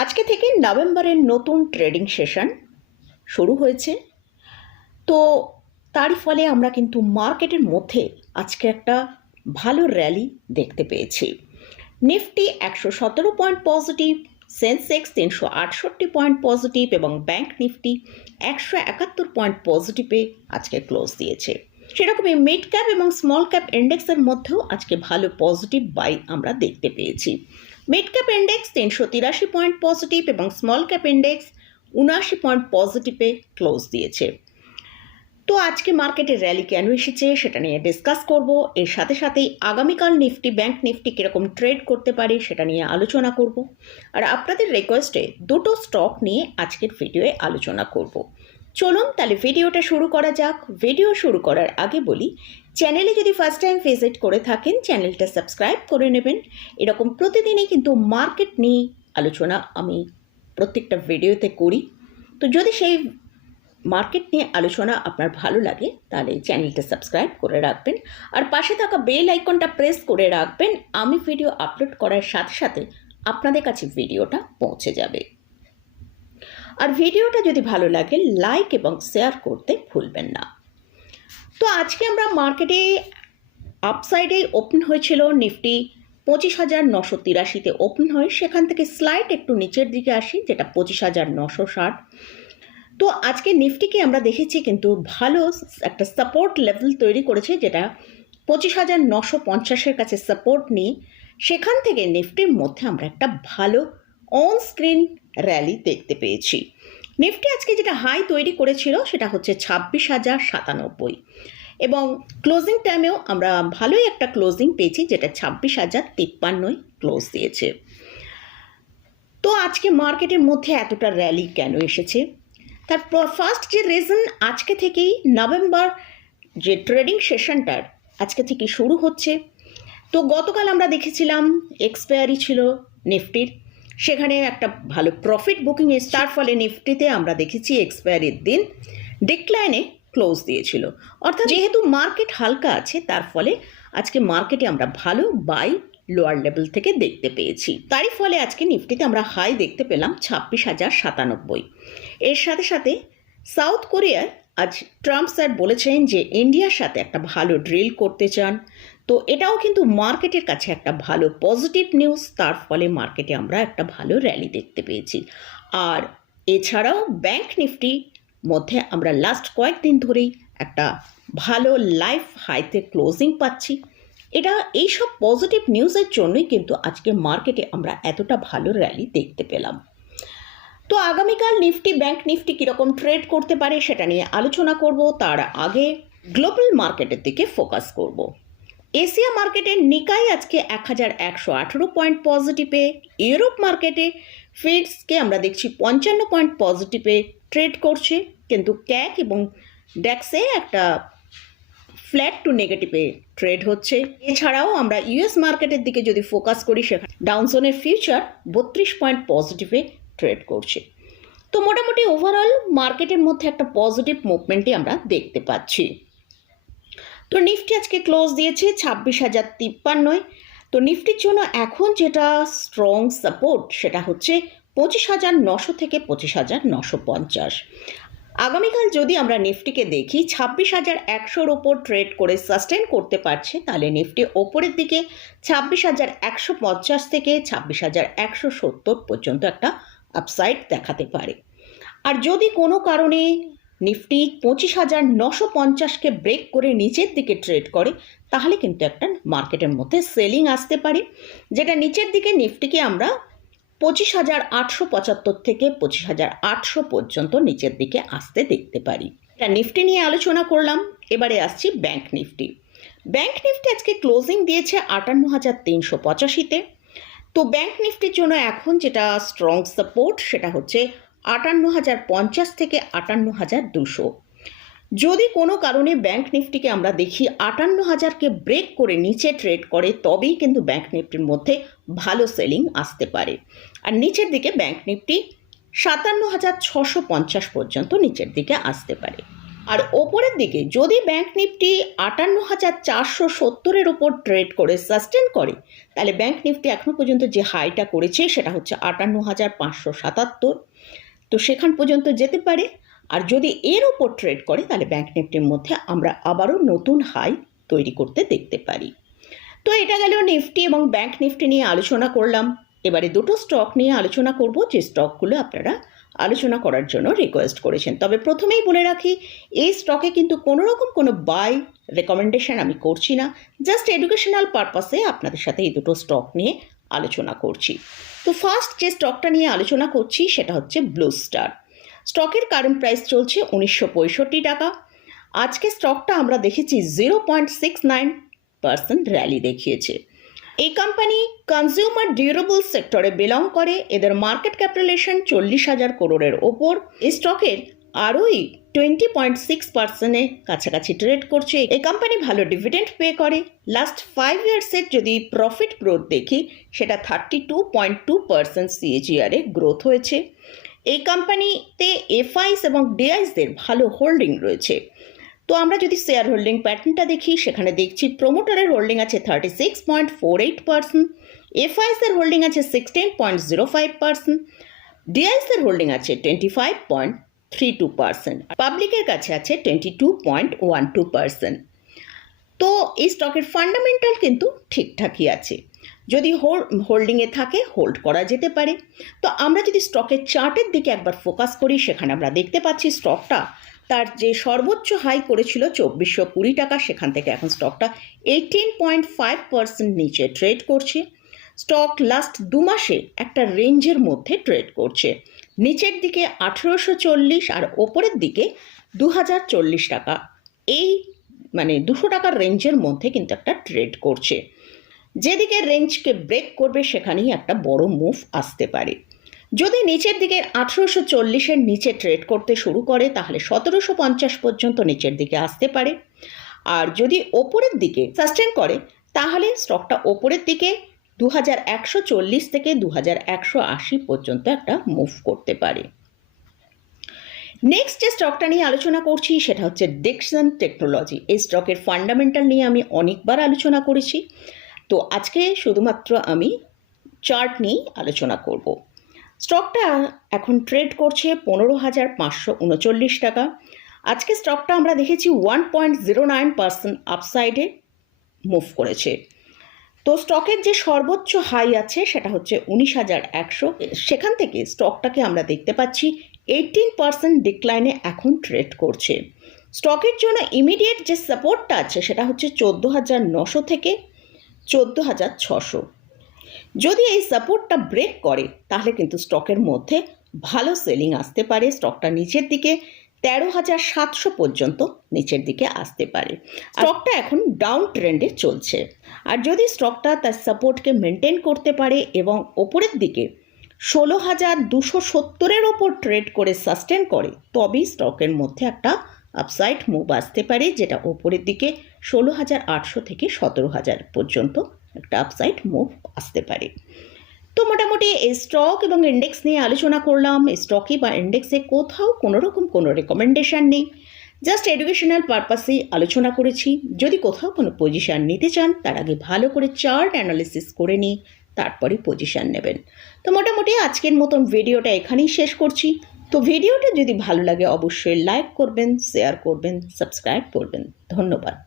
আজকে থেকে নভেম্বরের নতুন ট্রেডিং সেশন শুরু হয়েছে। তো তারই ফলে আমরা কিন্তু মার্কেটের মধ্যে আজকে একটা ভালো র্যালি দেখতে পেয়েছি। নিফটি একশো সতেরো পয়েন্ট পজিটিভ সেন্সেক্স তিনশো আটষট্টি পয়েন্ট পজিটিভ এবং ব্যাংক নিফটি একশো একাত্তর পয়েন্ট পজিটিভে আজকে ক্লোজ দিয়েছে। সেরকমই মিড ক্যাপ এবং স্মল ক্যাপ ইন্ডেক্সের মধ্যেও আজকে ভালো পজিটিভ বাই আমরা দেখতে পেয়েছি। মিড ক্যাপ ইন্ডেক্স তিনশো তিরাশি পয়েন্ট পজিটিভ এবং স্মল ক্যাপ ইন্ডেক্স উনআশি পয়েন্ট পজিটিভে ক্লোজ দিয়েছে। তো আজকে মার্কেটে র্যালি কেন এসেছে সেটা নিয়ে ডিসকাস করব। এর সাথে সাথেই আগামীকাল নিফটি ব্যাংক নিফটি কীরকম ট্রেড করতে পারে সেটা নিয়ে আলোচনা করব। আর আপনাদের রিকোয়েস্টে দুটো স্টক নিয়ে আজকের ভিডিওয়ে আলোচনা করব। চলুন তাহলে ভিডিওটা শুরু করা যাক। ভিডিও শুরু করার আগে বলি, চ্যানেলে যদি ফার্স্ট টাইম ভিজিট করে থাকেন, চ্যানেলটা সাবস্ক্রাইব করে নেবেন। এরকম প্রতিদিনই কিন্তু মার্কেট নিয়ে আলোচনা আমি প্রত্যেকটা ভিডিওতে করি। তো যদি সেই মার্কেট নিয়ে আলোচনা আপনার ভালো লাগে, তাহলে চ্যানেলটা সাবস্ক্রাইব করে রাখবেন। আর পাশে থাকা বেল আইকনটা প্রেস করে রাখবেন। আমি ভিডিও আপলোড করার সাথে সাথে আপনাদের কাছে ভিডিওটা পৌঁছে যাবে। আর ভিডিওটা যদি ভালো লাগে লাইক এবং শেয়ার করতে ভুলবেন না। তো আজকে আমরা মার্কেটে আপসাইডে ওপেন হয়েছিল নিফটি পঁচিশ হাজার নশো তিরাশিতে ওপেন হয়। সেখান থেকে স্লাইড একটু নিচের দিকে আসি, যেটা পঁচিশ হাজার নশো ষাট। তো আজকে নিফটিকে আমরা দেখেছি কিন্তু ভালো একটা সাপোর্ট লেভেল তৈরি করেছে, যেটা পঁচিশ হাজার নশো পঞ্চাশের কাছে সাপোর্ট নিই সেখান থেকে নিফটির মধ্যে আমরা একটা ভালো অন স্ক্রিন র্যালি দেখতে পেয়েছি। নিফটি আজকে যেটা হাই তৈরি করেছিল সেটা হচ্ছে ছাব্বিশ হাজার সাতানব্বই। এবং ক্লোজিং টাইমেও আমরা ভালোই একটা ক্লোজিং পেয়েছি, যেটা ছাব্বিশ হাজার তিপ্পান্নই ক্লোজ দিয়েছে। তো আজকে মার্কেটের মধ্যে এতটা র্যালি কেন এসেছে? তার ফার্স্ট যে রিজন আজকে থেকেই নভেম্বর যে ট্রেডিং সেশনটার আজকে থেকে শুরু হচ্ছে। তো গতকাল আমরা দেখেছিলাম এক্সপায়ারি ছিল নিফটির সেখানে একটা ভালো প্রফিট বুকিং এসছে তার ফলে নিফটিতে আমরা দেখেছি এক্সপায়ারির দিন ডিক্লাইনে ক্লোজ দিয়েছিল। অর্থাৎ যেহেতু মার্কেট হালকা আছে তার ফলে আজকে মার্কেটে আমরা ভালো বাই লোয়ার লেভেল থেকে দেখতে পেয়েছি। তারই ফলে আজকে নিফটিতে আমরা হাই দেখতে পেলাম ছাব্বিশ হাজার সাতানব্বই। এর সাথে সাথে সাউথ কোরিয়ায় আজ ট্রাম্প স্যার বলেছেন যে ইন্ডিয়ার সাথে একটা ভালো ড্রিল করতে চান। তো এটাও কিন্তু মার্কেটের কাছে একটা ভালো পজিটিভ নিউজ তার ফলে মার্কেটে আমরা একটা ভালো র্যালি দেখতে পেয়েছি। আর এছাড়াও ব্যাংক নিফটি মধ্যে আমরা লাস্ট কয়েকদিন ধরেই একটা ভালো লাইফ হাইতে ক্লোজিং পাচ্ছি। এটা এইসব পজিটিভ নিউজের জন্যই কিন্তু আজকে মার্কেটে আমরা এতটা ভালো র্যালি দেখতে পেলাম। তো আগামীকাল নিফটি ব্যাংক নিফটি কীরকম ট্রেড করতে পারে সেটা নিয়ে আলোচনা করব, তার আগে গ্লোবাল মার্কেটের দিকে ফোকাস করব। এশিয়া মার্কেটে নিকাই আজকে এক হাজার একশো আঠেরো পয়েন্ট পজিটিভে ইউরোপ মার্কেটে ফিডসকে আমরা দেখছি পঞ্চান্ন পয়েন্ট পজিটিভে ট্রেড করছে। কিন্তু ক্যাক এবং ড্যাক্সে একটা ফ্ল্যাট টু নেগেটিভে ট্রেড হচ্ছে। এছাড়াও আমরা ইউএস মার্কেটের দিকে যদি ফোকাস করি, সেখানে ডাউনসনের ফিউচার বত্রিশ পয়েন্ট পজিটিভে ট্রেড করছে। তো মোটামুটি ওভারঅল মার্কেটের মধ্যে একটা পজিটিভ মুভমেন্টই আমরা দেখতে পাচ্ছি। তো নিফটি আজকে ক্লোজ দিয়েছে ছাব্বিশ হাজার তিপ্পান্নয় তো নিফটির জন্য এখন যেটা স্ট্রং সাপোর্ট সেটা হচ্ছে পঁচিশ হাজার নশো থেকে পঁচিশ হাজার নশো পঞ্চাশ। আগামীকাল যদি আমরা নিফটিকে দেখি, ছাব্বিশ হাজার একশোর ওপর ট্রেড করে সাস্টেন করতে পারছে, তাহলে নিফটি ওপরের দিকে ছাব্বিশ হাজার একশো পঞ্চাশ থেকে ছাব্বিশ হাজার একশো সত্তর পর্যন্ত একটা আপসাইড দেখাতে পারে। আর যদি কোনো কারণে নিফটি পঁচিশ হাজার নশো পঞ্চাশকে ব্রেক করে নিচের দিকে ট্রেড করে, তাহলে কিন্তু একটা মার্কেটের মধ্যে সেলিং আসতে পারে। যেটা নিচের দিকে নিফটিকে আমরা পঁচিশ হাজার আটশো পঁচাত্তর থেকে পঁচিশ হাজার আটশো পর্যন্ত নিচের দিকে আসতে দেখতে পারি। এটা নিফটি নিয়ে আলোচনা করলাম, এবারে আসছি ব্যাংক নিফটি। ব্যাংক নিফটি আজকে ক্লোজিং দিয়েছে আটান্ন হাজার তিনশো পঁচাশিতে। তো ব্যাংক নিফটির জন্য এখন যেটা স্ট্রং সাপোর্ট সেটা হচ্ছে আটান্ন হাজার পঞ্চাশ থেকে আটান্ন হাজার দুশো। যদি কোনো কারণে ব্যাংক নিফটিকে আমরা দেখি আটান্ন হাজারকে ব্রেক করে নিচে ট্রেড করে, তবেই কিন্তু ব্যাংক নিফটির মধ্যে ভালো সেলিং আসতে পারে। আর নিচের দিকে ব্যাংক নিফটি সাতান্ন হাজার ছশো পঞ্চাশ পর্যন্ত নিচের দিকে আসতে পারে। আর ওপরের দিকে যদি ব্যাংক নিফটি আটান্ন হাজার চারশো সত্তরের ওপর ট্রেড করে, সাস্টেন করে, তাহলে ব্যাংক নিফটি এখনও পর্যন্ত যে হাইটা করেছে, সেটা হচ্ছে আটান্ন হাজার পাঁচশো সাতাত্তর। তো সেখান পর্যন্ত যেতে পারে। আর যদি এর ওপর ট্রেড করে, তাহলে ব্যাঙ্ক নিফটির মধ্যে আমরা আবারও নতুন হাই তৈরি করতে দেখতে পারি। তো এটা গেল নিফটি এবং ব্যাঙ্ক নিফটি নিয়ে আলোচনা করলাম। এবারে দুটো স্টক নিয়ে আলোচনা করব, যে স্টকগুলো আপনারা আলোচনা করার জন্য রিকোয়েস্ট করেছেন। তবে প্রথমেই বলে রাখি, এই স্টকে কিন্তু কোনো রকম কোনো বাই রেকমেন্ডেশন আমি করছি না। জাস্ট এডুকেশনাল পারপাসে আপনাদের সাথে এই দুটো স্টক নিয়ে আলোচনা করছি। তো ফার্স্ট যে স্টকটা নিয়ে আলোচনা করছি সেটা হচ্ছে ব্লু স্টার স্টকের কারেন্ট প্রাইস চলছে উনিশশো পঁয়ষট্টি টাকা। আজকে স্টকটা আমরা দেখেছি zero point six nine percent rally দেখিয়েছে। এই কোম্পানি কনজিউমার ডিউরেবল সেক্টরে বিলং করে। এদের মার্কেট ক্যাপিটালেশন চল্লিশ হাজার করোড়ের ওপর। এই স্টকের আরোই টোয়েন্টি পয়েন্ট সিক্স পার্সেন্টের কাছাকাছি ট্রেড করছে। এই কোম্পানি ভালো ডিভিডেন্ড পে করে। লাস্ট ফাইভ ইয়ার্সের যদি প্রফিট গ্রোথ দেখি, সেটা thirty two point two percent সিএজিআরে growth হয়েছে। এই কোম্পানিতে এফআইস এবং ডিআইসদের ভালো হোল্ডিং রয়েছে। তো আমরা যদি শেয়ার হোল্ডিং প্যাটার্নটা দেখি, সেখানে দেখছি প্রোমোটারের হোল্ডিং আছে thirty six point four eight percent এফআইসের holding আছে sixteen point zero five percent ডিআইসের holding আছে twenty five point three two percent পাবলিকের কাছে আছে twenty two point one two percent তো এই স্টকের ফান্ডামেন্টাল কিন্তু ঠিকঠাকই আছে। যদি হোল্ডিংয়ে থাকে হোল্ড করা যেতে পারে। তো আমরা যদি স্টকের চার্টের দিকে একবার ফোকাস করি, সেখানে আমরা দেখতে পাচ্ছি স্টকটা তার যে সর্বোচ্চ হাই করেছিল চব্বিশশো কুড়ি টাকা, সেখান থেকে এখন স্টকটা এইটিন পয়েন্ট ফাইভ পার্সেন্ট নিচে ট্রেড করছে। স্টক লাস্ট দু মাসে একটা রেঞ্জের মধ্যে ট্রেড করছে। নিচের দিকে আঠেরোশো চল্লিশ আর ওপরের দিকে দু হাজার চল্লিশ টাকা। এই মানে দুশো টাকার রেঞ্জের মধ্যে কিন্তু একটা ট্রেড করছে। যেদিকে রেঞ্জকে ব্রেক করবে সেখানেই একটা বড় মুভ আসতে পারে। যদি নিচের দিকে আঠেরোশো চল্লিশের নিচে ট্রেড করতে শুরু করে, তাহলে সতেরোশো পঞ্চাশ পর্যন্ত নিচের দিকে আসতে পারে। আর যদি ওপরের দিকে সাস্টেন করে, তাহলে স্টকটা ওপরের দিকে দু হাজার একশো চল্লিশ থেকে দু হাজার একশো আশি পর্যন্ত একটা মুভ করতে পারে। নেক্সট যে স্টকটা নিয়ে আলোচনা করছি, সেটা হচ্ছে ডিকসন টেকনোলজি এই স্টকের ফান্ডামেন্টাল নিয়ে আমি অনেকবার আলোচনা করেছি। তো আজকে শুধুমাত্র আমি চার্ট নিয়েই আলোচনা করব। স্টকটা এখন ট্রেড করছে পনেরো হাজার পাঁচশো উনচল্লিশ টাকা। আজকে স্টকটা আমরা দেখেছি one point zero nine percent আপসাইডে move করেছে। তো স্টকের যে সর্বোচ্চ হাই আছে সেটা হচ্ছে উনিশ হাজার একশো। সেখান থেকে স্টকটাকে আমরা দেখতে পাচ্ছি এইটিন পার্সেন্ট ডিক্লাইনে এখন ট্রেড করছে। স্টকের জন্য ইমিডিয়েট যে সাপোর্টটা আছে সেটা হচ্ছে চোদ্দ হাজার নশো থেকে চোদ্দ হাজার ছশো। যদি এই সাপোর্টটা ব্রেক করে, তাহলে কিন্তু স্টকের মধ্যে ভালো সেলিং আসতে পারে। স্টকটা নিচের দিকে তেরো হাজার সাতশো পর্যন্ত নিচের দিকে আসতে পারে। স্টকটা এখন ডাউন ট্রেন্ডে চলছে। আর যদি স্টকটা তার সাপোর্টকে মেনটেন করতে পারে এবং ওপরের দিকে ষোলো হাজার দুশো সত্তরের ওপর ট্রেড করে সাস্টেন করে, তবেই স্টকের মধ্যে একটা আপসাইড মুভ আসতে পারে, যেটা ওপরের দিকে ষোলো হাজার আটশো থেকে সতেরো হাজার পর্যন্ত একটা আপসাইড মুভ আসতে পারে। তো মোটামুটি স্টক এবং ইন্ডেক্স নিয়ে আলোচনা করলাম। স্টকে বা ইন্ডেক্সে কোথাও কোনো রকম কোনো রেকমেন্ডেশান নেই। জাস্ট এডুকেশনাল পারপাসেই আলোচনা করেছি। যদি কোথাও কোনো পজিশান নিতে চান, তার আগে ভালো করে চার্ট অ্যানালিসিস করে নিই তারপরে পজিশান নেবেন। তো মোটামুটি আজকের মতন ভিডিওটা এখানেই শেষ করছি। তো ভিডিওটা যদি ভালো লাগে, অবশ্যই লাইক করবেন শেয়ার করবেন সাবস্ক্রাইব করবেন। ধন্যবাদ।